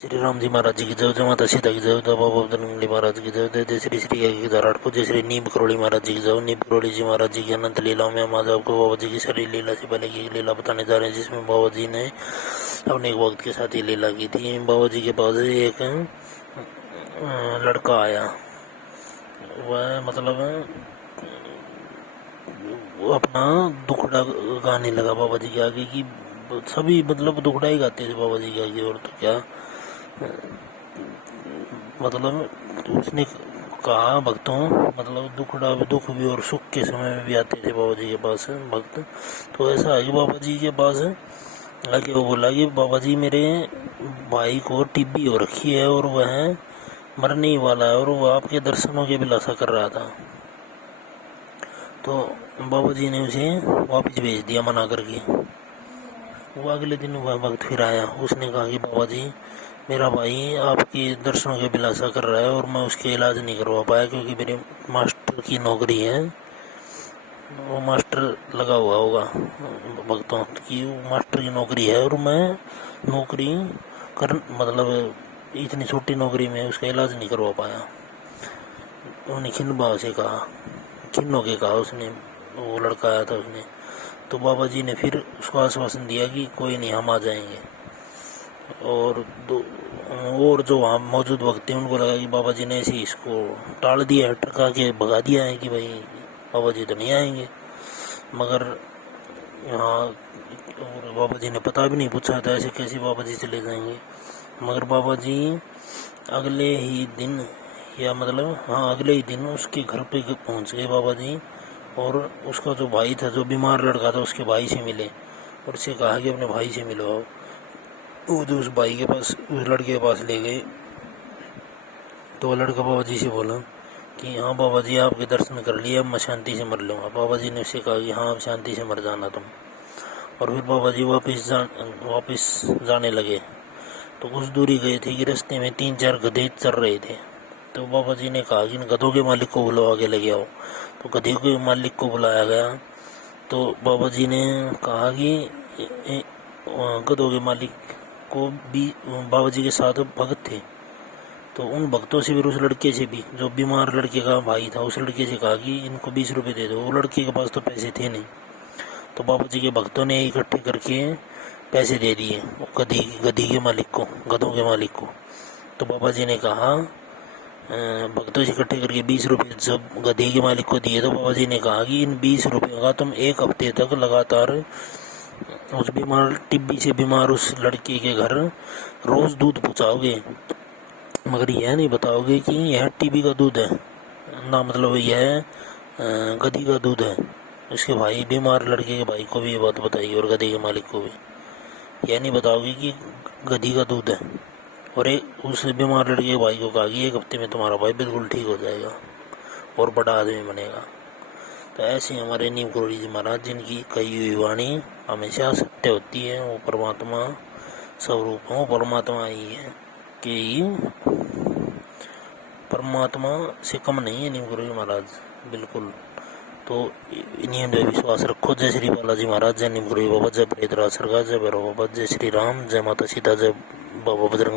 श्री राम जी महाराज जी की जय, जय माता सीता की जय, जय बाबा बजरंगबली महाराज की जय, जय श्री श्री की जय श्री नीम करोड़ी महाराज जी की जय। नीम करोड़ी जी महाराज जी की अनंत लीलाओं में हम आज आपको बाबा जी की सारी लीला से पहले की लीला बताने जा रहे हैं, जिसमें बाबा जी ने अपने एक वक्त के साथ ही लीला की थी। बाबा जी के पास एक लड़का आया। वह मतलब वो अपना दुखड़ा गाने लगा बाबा जी के आगे की। सभी मतलब दुखड़ा ही गाते थे बाबा जी के आगे, और तो क्या मतलब उसने कहा भक्तों, मतलब दुख भी और सुख के समय में भी आते थे बाबा जी के पास भक्त। तो ऐसा है कि बाबा जी के पास आके वो बोला कि बाबा जी मेरे भाई को टीबी हो रखी है और वह मरने ही वाला है, और वह आपके दर्शनों की अभिलाषा कर रहा था। तो बाबा जी ने उसे वापस भेज दिया मना करके। वो अगले दिन वह भक्त फिर आया। उसने कहा कि बाबा जी मेरा भाई आपके दर्शनों की अभिलाषा कर रहा है और मैं उसके इलाज नहीं करवा पाया, क्योंकि मेरे मास्टर की नौकरी है। वो मास्टर लगा हुआ होगा भक्तों की, वो मास्टर की नौकरी है और मैं नौकरी कर मतलब इतनी छोटी नौकरी में उसका इलाज नहीं करवा पाया। उन्हें खिन्न भाव से कहा, खिन्न होके कहा उसने, वो लड़का आया था उसने। तो बाबा जी ने फिर उसको आश्वासन दिया कि कोई नहीं, हम आ जाएंगे। और जो वहाँ मौजूद वक्त थे उनको लगा कि बाबा जी ने ऐसे ही इसको टाल दिया है, टरका के भगा दिया है कि भाई बाबा जी तो नहीं आएंगे। मगर यहाँ और बाबा जी ने पता भी नहीं पूछा था, ऐसे कैसे बाबा जी चले जाएंगे। मगर बाबा जी अगले ही दिन, या मतलब हाँ अगले ही दिन उसके घर पे पहुँच गए बाबा जी। और उसका जो भाई था, जो बीमार लड़का था, उसके भाई से मिले और उससे कहा कि अपने भाई से मिलो। वो जो उस भाई के पास, उस लड़के के पास ले गए। तो वो लड़का बाबा जी से बोला कि हाँ बाबा जी आपके दर्शन कर लिए, अब मैं शांति से मर लूँगा। बाबा जी ने उससे कहा कि हाँ अब शांति से मर जाना तुम। और फिर बाबा जी वापस जाने लगे। तो कुछ दूरी गए थे कि रास्ते में 3-4 गधे चल रहे थे। तो बाबा जी ने कहा कि इन गधों के मालिक को बुलाओ, आगे ले आओ। तो गधे के मालिक को बुलाया गया। तो बाबा जी ने कहा कि गधों के मालिक को भी बाबा जी के साथ भक्त थे। तो उन भक्तों से भी, उस लड़के से भी, जो बीमार लड़के का भाई था, उस लड़के से कहा कि इनको 20 रुपये दे दो। वो लड़के के पास तो पैसे थे नहीं। तो बाबा जी के भक्तों ने इकट्ठे करके पैसे दे दिए गधी के मालिक को, गधों के मालिक को। तो बाबा जी ने कहा, भक्तों से इकट्ठे करके 20 रुपये जब गधे के मालिक को दिए, तो बाबा जी ने कहा कि इन 20 रुपये का तुम 1 हफ्ते तक लगातार उस टिब्बी से बीमार उस लड़के के घर रोज दूध पहुँचाओगे, मगर यह नहीं बताओगे कि यह टीबी का दूध है ना, मतलब यह गधी का दूध है। उसके भाई, बीमार लड़के के भाई को भी ये बात बताइए और गधे के मालिक को भी। यह नहीं बताओगे कि गधी का दूध है। और एक उस बीमार लड़के के भाई को कहा कि 1 हफ्ते में तुम्हारा भाई बिल्कुल ठीक हो जाएगा और बड़ा आदमी बनेगा। तो ऐसे हमारे नीम करोड़ी जी महाराज, जिनकी कही हुई वाणी हमेशा सत्य होती है। वो परमात्मा स्वरूप हो, परमात्मा ही है कि परमात्मा से कम नहीं है नीम करोड़ी महाराज, बिल्कुल। तो इन्हीं में विश्वास रखो। जय श्री बालाजी महाराज, जय नीम करोड़ी बाबा, जय प्रेतराज सरकार, जय भैरव बाबा, जय श्री राम, जय माता सीता, जय बाबा बजरंग।